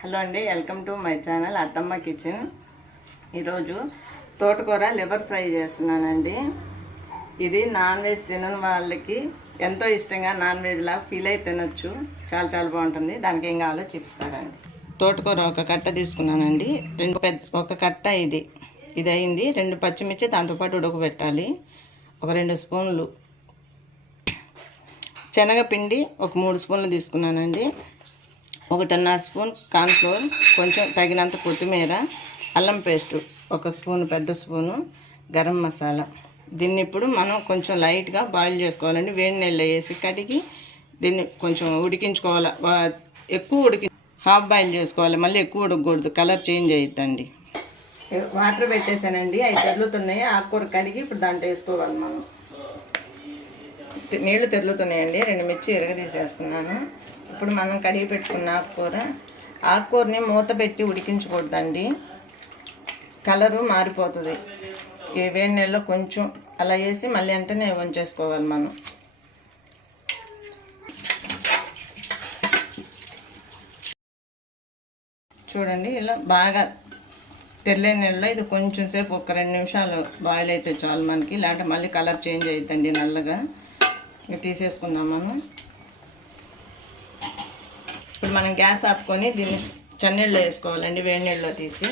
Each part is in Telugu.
హలో అండి, వెల్కమ్ టు మై ఛానల్ అత్తమ్మ కిచెన్. ఈరోజు తోటకూర లివర్ ఫ్రై చేస్తున్నానండి. ఇది నాన్ వెజ్ తినని వాళ్ళకి ఎంతో ఇష్టంగా నాన్ వెజ్లా ఫీల్ అయి తినొచ్చు. చాలా చాలా బాగుంటుంది. దానికి ఏం కావాలో చూపిస్తారండి. తోటకూర ఒక కట్ట తీసుకున్నానండి. ఒక కట్ట ఇది అయింది. 2 పచ్చిమిర్చి దాంతోపాటు ఉడకబెట్టాలి. ఒక 2 స్పూన్లు శనగపిండి, ఒక 3 స్పూన్లు తీసుకున్నానండి. 1.5 స్పూన్ కార్న్ఫ్లోర్, కొంచెం తగినంత కొత్తిమీర, అల్లం పేస్టు 1 స్పూన్, పెద్ద స్పూను గరం మసాలా. దీన్ని ఇప్పుడు మనం కొంచెం లైట్గా బాయిల్ చేసుకోవాలండి. వేడి నీళ్ళు వేసి కడిగి దీన్ని కొంచెం ఉడికించుకోవాలి. ఎక్కువ హాఫ్ బాయిల్ చేసుకోవాలి. మళ్ళీ ఎక్కువ ఉడకకూడదు, కలర్ చేంజ్ అవుతుందండి. వాటర్ పెట్టేసానండి, అవి తెరులుతున్నాయి. ఆకుకూర కడిగి ఇప్పుడు దాంట్లో వేసుకోవాలి. మనం నీళ్లు తెరులుతున్నాయండి. 2 మిర్చి ఎరగదీసేస్తున్నాను. ఇప్పుడు మనం కడిగి పెట్టుకున్న ఆకుకూరని మూత పెట్టి ఉడికించకూడదండి, కలరు మారిపోతుంది. ఈ వేడి నీళ్ళలో కొంచెం అలా వేసి మళ్ళీ వెంటనే వంచేసుకోవాలి. మనం చూడండి, ఇలా బాగా తెల్లే నీళ్ళలో ఇది కొంచెం సేపు ఒక 2 నిమిషాలు బాయిల్ అయితే చాలు మనకి. లేదంటే మళ్ళీ కలర్ చేంజ్ అవుతుందండి నల్లగా. ఇక తీసేసుకుందాం మనం. ఇప్పుడు మనం గ్యాస్ ఆపుకొని దీన్ని చన్నీళ్ళలో వేసుకోవాలండి. వేడి నీళ్ళలో తీసి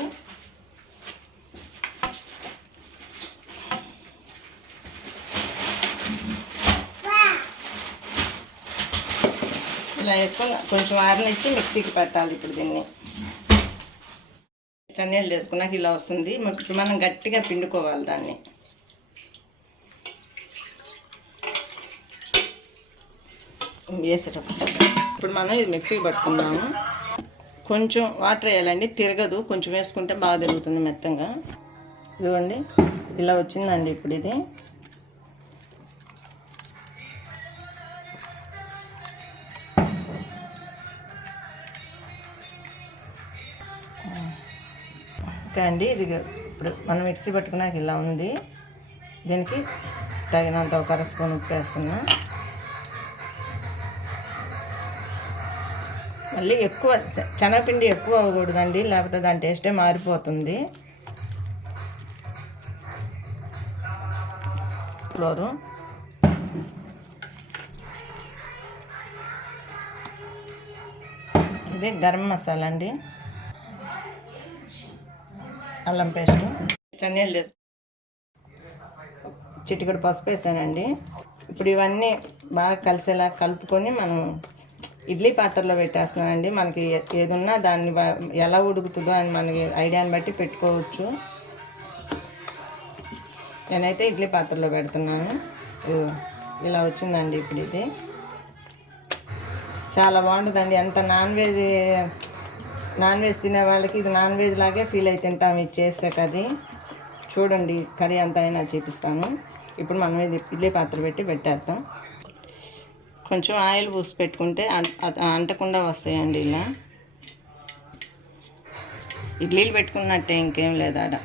ఇలా వేసుకొని కొంచెం ఆరనిచ్చి మిక్సీకి పెట్టాలి. ఇప్పుడు దీన్ని చన్నీళ్ళు వేసుకున్నాక ఇలా వస్తుంది. ఇప్పుడు మనం గట్టిగా పిండుకోవాలి దాన్ని. వేసేటప్పుడు ఇప్పుడు మనం ఇది మిక్సీకి పట్టుకుందాము. కొంచెం వాటర్ వేయాలండి, తిరగదు. కొంచెం వేసుకుంటే బాగా తిరుగుతుంది మెత్తంగా. ఇదిగోండి, ఇలా వచ్చిందండి ఇప్పుడు ఇది. ఓకే అండి, ఇది ఇప్పుడు మనం మిక్సీ పట్టుకున్నాక ఇలా ఉంది. దీనికి తగినంత ఒక 1/2 స్పూన్ ఉప్పు వేస్తున్నా. మళ్ళీ ఎక్కువ శనగపిండి ఎక్కువ అవ్వకూడదండి, లేకపోతే దాని టేస్టే మారిపోతుంది. ఫ్లోరు ఇది గరం మసాలా అండి, అల్లం పేస్టు, చన్నీళ్ళు వేసి చిటికెడు పసుపు వేసానండి. ఇప్పుడు ఇవన్నీ బాగా కలిసేలా కలుపుకొని మనం ఇడ్లీ పాత్రలో పెట్టేస్తున్నానండి. మనకి ఏదున్నా దాన్ని ఎలా ఉడుకుతుందో అని మనకి ఐడియాని బట్టి పెట్టుకోవచ్చు. నేనైతే ఇడ్లీ పాత్రలో పెడుతున్నాను. ఇలా వచ్చిందండి ఇప్పుడు ఇది. చాలా బాగుంటుందండి. ఎంత నాన్ వెజ్ తినే వాళ్ళకి ఇది నాన్ వెజ్ లాగే ఫీల్ అయి తింటాం ఇది చేస్తే కర్రీ. చూడండి, కర్రీ అంతా అయినా చూపిస్తాను. ఇప్పుడు మనం ఇది ఇడ్లీ పాత్ర పెట్టేద్దాం. కొంచెం ఆయిల్ పూసి పెట్టుకుంటే అంటకుండా వస్తాయండి. ఇలా ఇడ్లీలు పెట్టుకున్నట్టే, ఇంకేం లేదు ఆడ.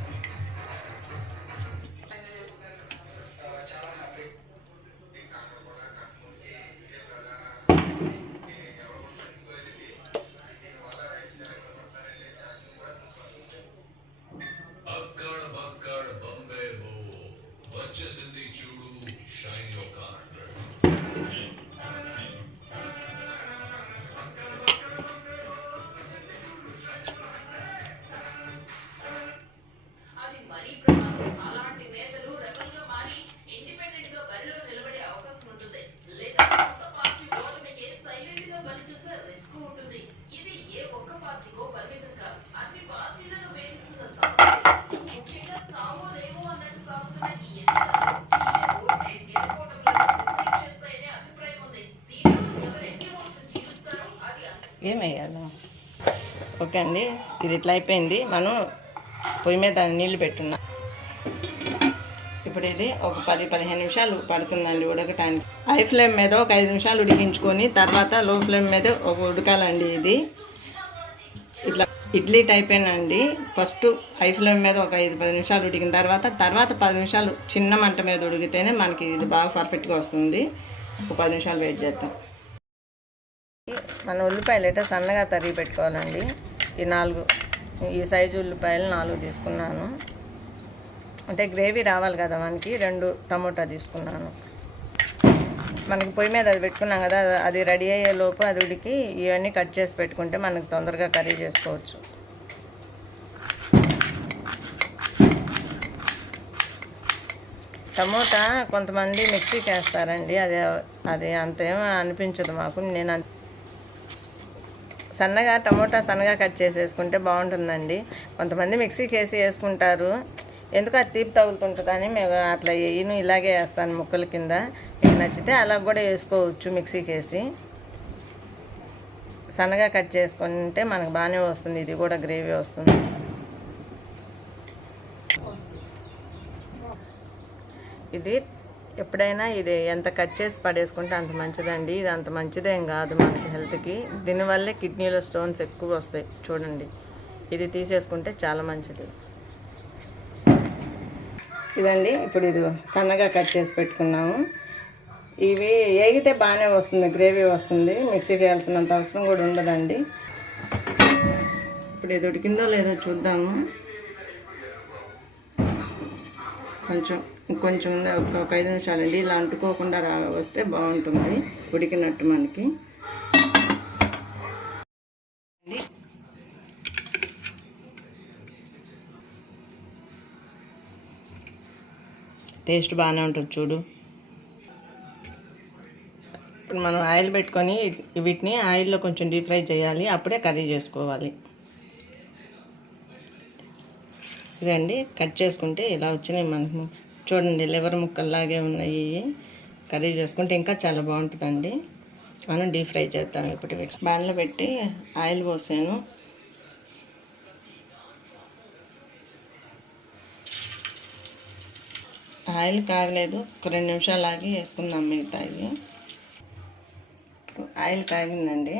ఏమయ్యాలి. ఓకే అండి, ఇది ఇట్లా అయిపోయింది. మనం పొయ్యి మీద నీళ్ళు పెట్టున్నా. ఇప్పుడు ఇది ఒక 10-15 నిమిషాలు పడుతుందండి ఉడకటానికి. హై ఫ్లేమ్ మీద ఒక 5 నిమిషాలు ఉడికించుకొని తర్వాత లో ఫ్లేమ్ మీద ఉడకాలండి. ఇది ఇట్లా ఇడ్లీ టైప్ ఏనండి. ఫస్ట్ హై ఫ్లేమ్ మీద ఒక 5-10 నిమిషాలు ఉడికిన తర్వాత 10 నిమిషాలు చిన్న మంట మీద ఉడికితేనే మనకి ఇది బాగా పర్ఫెక్ట్గా వస్తుంది. ఒక 10 నిమిషాలు వెయిట్ చేద్దాం. మన ఉల్లిపాయలు అయితే సన్నగా తరిగి పెట్టుకోవాలండి. ఈ సైజు ఉల్లిపాయలు 4 తీసుకున్నాను. అంటే గ్రేవీ రావాలి కదా మనకి. 2 టమోటా తీసుకున్నాను. మనకి పొయ్యి మీద అది పెట్టుకున్నాం కదా, అది రెడీ అయ్యే లోపు అది ఉడికి ఇవన్నీ కట్ చేసి పెట్టుకుంటే మనకు తొందరగా కర్రీ చేసుకోవచ్చు. టమోటా కొంతమంది మిక్సీకి వేస్తారండి, అది అంతేమో అనిపించదు మాకు. నేను టమోటా సన్నగా కట్ చేసేసుకుంటే బాగుంటుందండి. కొంతమంది మిక్సీకి వేసుకుంటారు, ఎందుకు అది తీపి తగులుతుంటుందని మేము అట్లా వేయను, ఇలాగే వేస్తాను ముక్కల కింద. మీకు నచ్చితే అలా కూడా వేసుకోవచ్చు. మిక్సీకి వేసి సన్నగా కట్ చేసుకుంటే మనకు బాగానే వస్తుంది, ఇది కూడా గ్రేవీ వస్తుంది. ఇది ఎప్పుడైనా ఇది ఎంత కట్ చేసి పడేసుకుంటే అంత మంచిదండి. ఇది అంత మంచిదేం కాదు మనకి హెల్త్కి. దీనివల్లే కిడ్నీలో స్టోన్స్ ఎక్కువ వస్తాయి. చూడండి, ఇది తీసేసుకుంటే చాలా మంచిది. ఇదండి, ఇప్పుడు ఇది సన్నగా కట్ చేసి పెట్టుకున్నాము. ఇవి ఏగితే బాగానే వస్తుంది, గ్రేవీ వస్తుంది. మిక్సీకి వేయాల్సినంత అవసరం కూడా ఉండదండి. ఇప్పుడు ఇది ఉడికిందో లేదో చూద్దాము. కొంచెం ఒక 5 నిమిషాలండి. ఇలా అంటుకోకుండా వస్తే బాగుంటుంది, ఉడికినట్టు మనకి. టేస్ట్ బాగానే ఉంటుంది చూడు. ఇప్పుడు మనం ఆయిల్ పెట్టుకొని వీటిని ఆయిల్లో కొంచెం డీప్ ఫ్రై చేయాలి, అప్పుడే కర్రీ చేసుకోవాలి. ఇదండి, కట్ చేసుకుంటే ఇలా వచ్చినాయి మనకు. చూడండి, లివర్ ముక్కల్లాగే ఉన్నాయి. కర్రీ చేసుకుంటే ఇంకా చాలా బాగుంటుందండి. మనం డీప్ ఫ్రై చేద్దాం. ఇప్పుడు బాణలో పెట్టి ఆయిల్ పోసాను. ఆయిల్ కాగలేదు, ఒక 2 నిమిషాలు ఆగి వేసుకుందాం మిగతాయి. ఆయిల్ కాగిందండి.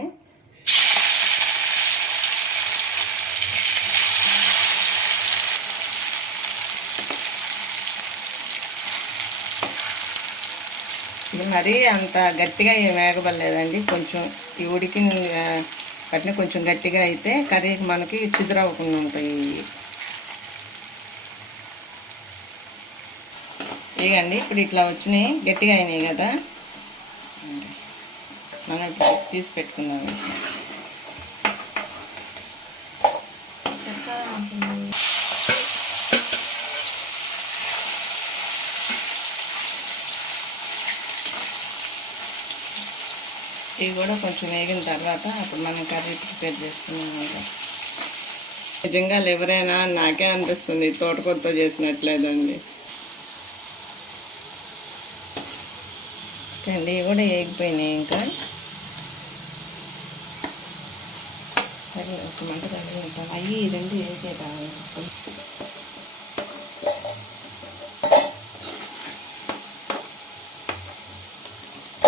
ఇది మరీ అంత గట్టిగా ఏం వేగబడలేదండి. కొంచెం ఈ ఉడికి వాటిని కొంచెం గట్టిగా అయితే కర్రీకి మనకి చిదురవ్వకుండా ఉంటాయి. ఇవ్వండి, ఇప్పుడు ఇట్లా వచ్చినాయి, గట్టిగా అయినాయి కదా. మనం ఇప్పుడు తీసి పెట్టుకుందాం. ఇవి కూడా కొంచెం వేగిన తర్వాత అప్పుడు మనం కర్రీ ప్రిపేర్ చేసుకున్నాం. నిజంగా ఎవరైనా నాకే అనిపిస్తుంది తోటకూరతో చేసినట్లేదండి. అండి, ఇవి కూడా వేగిపోయినాయి. ఇంకా ఒక మంట తగ్గుతాం. అవి 2 వేసేదా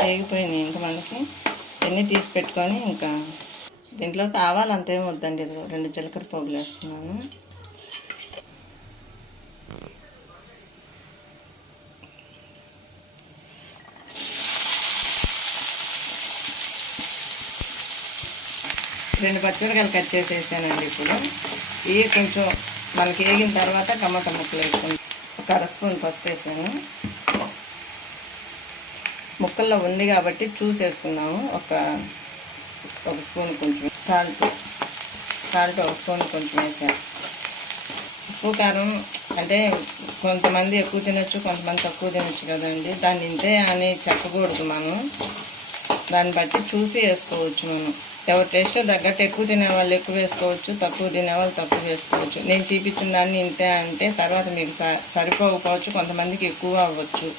వేగిపోయినాయి. ఇంకా మనకి ఎన్ని తీసి పెట్టుకొని ఇంకా దీంట్లోకి ఆవాలు అంతేం వద్దండి. 2 జీలకర్ర పోగులు వేస్తున్నాను. రెండు పచ్చిమిరకాయలు కట్ చేసి వేసానండి. ఇప్పుడు ఇవి కొంచెం మనకి వేగిన తర్వాత టమాటా ముక్కలు వేసుకుంటాం. ఒక 1/2 స్పూన్ పసుపు వేసాను. ముక్కల్లో ఉంది కాబట్టి చూసి వేసుకున్నాము. ఒక స్పూన్ కొంచెం సాల్ట్ 1 స్పూన్ కొంచెం వేసాను. ఉప్పు కారం అంటే కొంతమంది ఎక్కువ తినచ్చు, కొంతమంది తక్కువ తినచ్చు కదండి. దాన్ని ఇంతే అని చెప్పకూడదు. మనం దాన్ని బట్టి చూసి వేసుకోవచ్చు. మనం ఎవరి టేస్ట్ తగ్గట్టు ఎక్కువ తినేవాళ్ళు ఎక్కువ వేసుకోవచ్చు, తక్కువ తినేవాళ్ళు తక్కువ వేసుకోవచ్చు. నేను చూపించిన దాన్ని ఇంతే అంటే తర్వాత మీకు సరిపోకపోవచ్చు, కొంతమందికి ఎక్కువ అవ్వచ్చు.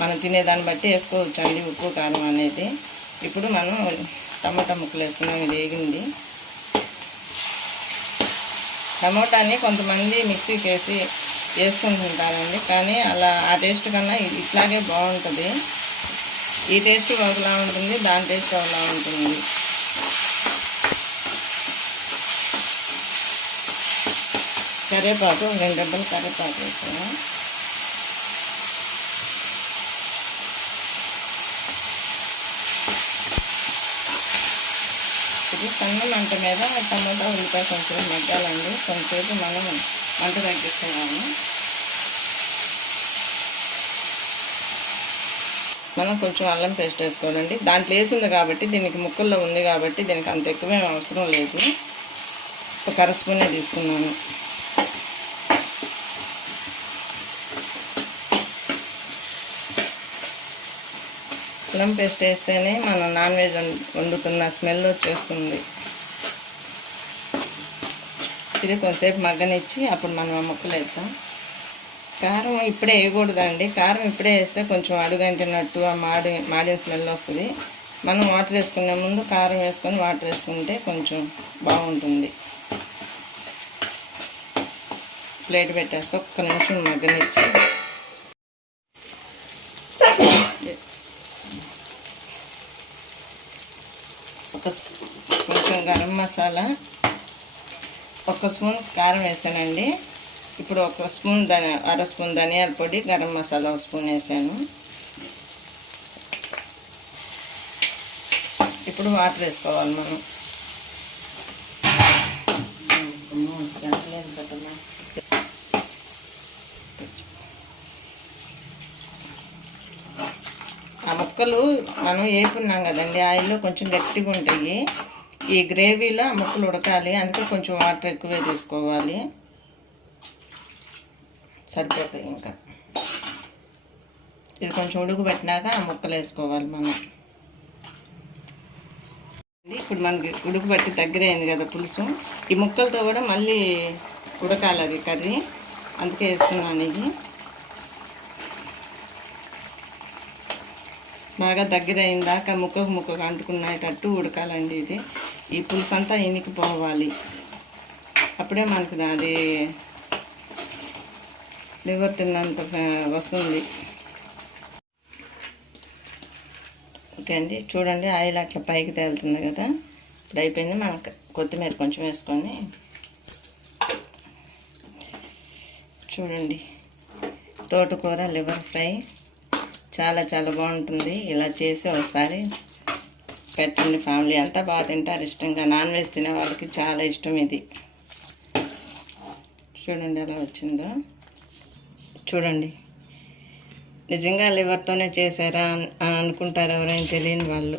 మనం తినేదాన్ని బట్టి వేసుకోవచ్చు అండి ఉప్పు కారం అనేది. ఇప్పుడు మనం టమాటా ముక్కలు వేసుకున్నాం. ఇది వేగింది. టమోటాని కొంతమంది మిక్సీకి వేసి వేసుకుంటుంటారండి, కానీ అలా ఆ టేస్ట్ కన్నా ఇట్లాగే బాగుంటుంది. ఈ టేస్ట్ ఒకలా ఉంటుంది, దాని టేస్ట్ ఒకలా ఉంటుంది. కరివేపాకు 2 రెబ్బలు కరివేపాకు వేసాను. ఇది సన్న మంట మీద టమాటా ఉల్లిపాయ కొంచెం మగ్గాలండి. కొంచెంసేపు మనం మంట తగ్గిస్తున్నాము. మనం కొంచెం అల్లం పేస్ట్ వేసుకోవాలండి. దాంట్లో వేసింది కాబట్టి, దీనికి ముక్కల్లో ఉంది కాబట్టి దీనికి అంత ఎక్కువేం అవసరం లేదు. ఒక అర స్పూనే తీసుకున్నాను. అల్లం పేస్ట్ వేస్తేనే మనం నాన్ వెజ్ వండుతున్న స్మెల్ వచ్చేస్తుంది. ఇది కొంచెంసేపు మగ్గనిచ్చి అప్పుడు మనం ఆ ముక్కలు వేద్దాం. కారం ఇప్పుడే వేయకూడదండి. కారం ఇప్పుడే వేస్తే కొంచెం అడుగంటినట్టు ఆ మాడిన స్మెల్ వస్తుంది. మనం వాటర్ వేసుకునే ముందు కారం వేసుకొని వాటర్ వేసుకుంటే కొంచెం బాగుంటుంది. ప్లేట్ పెట్టేస్తే ఒక్క నిమిషం మగ్గనిచ్చి కొంచెం గరం మసాలా, ఒక స్పూన్ కారం వేసానండి. ఇప్పుడు ఒక స్పూన్ అర స్పూన్ ధనియాల పొడి, గరం మసాలా ఒక స్పూన్ వేసాను. ఇప్పుడు వాటర్ వేసుకోవాలి మనం. ఆ ముక్కలు మనం వేపున్నాం కదండి, ఆయిల్లో కొంచెం గట్టిగా ఉంటాయి. ఈ గ్రేవీలో ఆ ముక్కలు ఉడకాలి, అందుకే కొంచెం వాటర్ ఎక్కువే తీసుకోవాలి. సరిపోతాయి. ఇంకా ఇది కొంచెం ఉడుకుపెట్టినాక ఆ ముక్కలు వేసుకోవాలి మనం. ఇప్పుడు మనకి ఉడుకుబట్టి దగ్గర అయింది కదా పులుసు. ఈ ముక్కలతో కూడా మళ్ళీ ఉడకాలి అది కర్రీ, అందుకే వేస్తున్నాను. ఇది బాగా దగ్గర అయిందాక ముక్కకు అంటుకునేటట్టు ఉడకాలండి. ఇది ఈ పులుసు అంతా ఇనికిపోవాలి, అప్పుడే మనకి అది లివర్ తిన్నంత వస్తుంది. ఓకే అండి, చూడండి ఆయిల్ అట్లా పైకి తేలుతుంది కదా. ఇప్పుడు అయిపోయింది. మనకు కొత్తిమీర కొంచెం వేసుకొని చూడండి. తోటకూర లివర్ ఫ్రై చాలా చాలా బాగుంటుంది. ఇలా చేసి ఒకసారి పెట్టండి. ఫ్యామిలీ అంతా బాగా తింటారు ఇష్టంగా. నాన్ వెజ్ తినే వాళ్ళకి చాలా ఇష్టం ఇది. చూడండి ఎలా వచ్చిందో. చూడండి, నిజంగా లివర్తోనే చేశారా అని అనుకుంటారు ఎవరైనా తెలియని వాళ్ళు.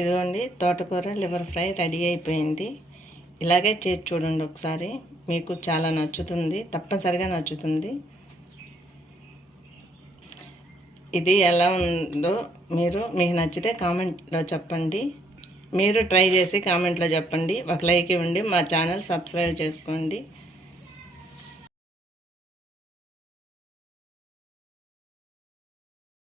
ఇదిగోండి, తోటకూర లివర్ ఫ్రై రెడీ అయిపోయింది. ఇలాగే చేసి చూడండి ఒకసారి, మీకు చాలా నచ్చుతుంది, తప్పనిసరిగా నచ్చుతుంది. ఇది ఎలా ఉందో మీకు నచ్చితే కామెంట్లో చెప్పండి. మీరు ట్రై చేసి కామెంట్లో చెప్పండి. ఒక లైక్ ఇవ్వండి. మా ఛానల్ సబ్స్క్రైబ్ చేసుకోండి.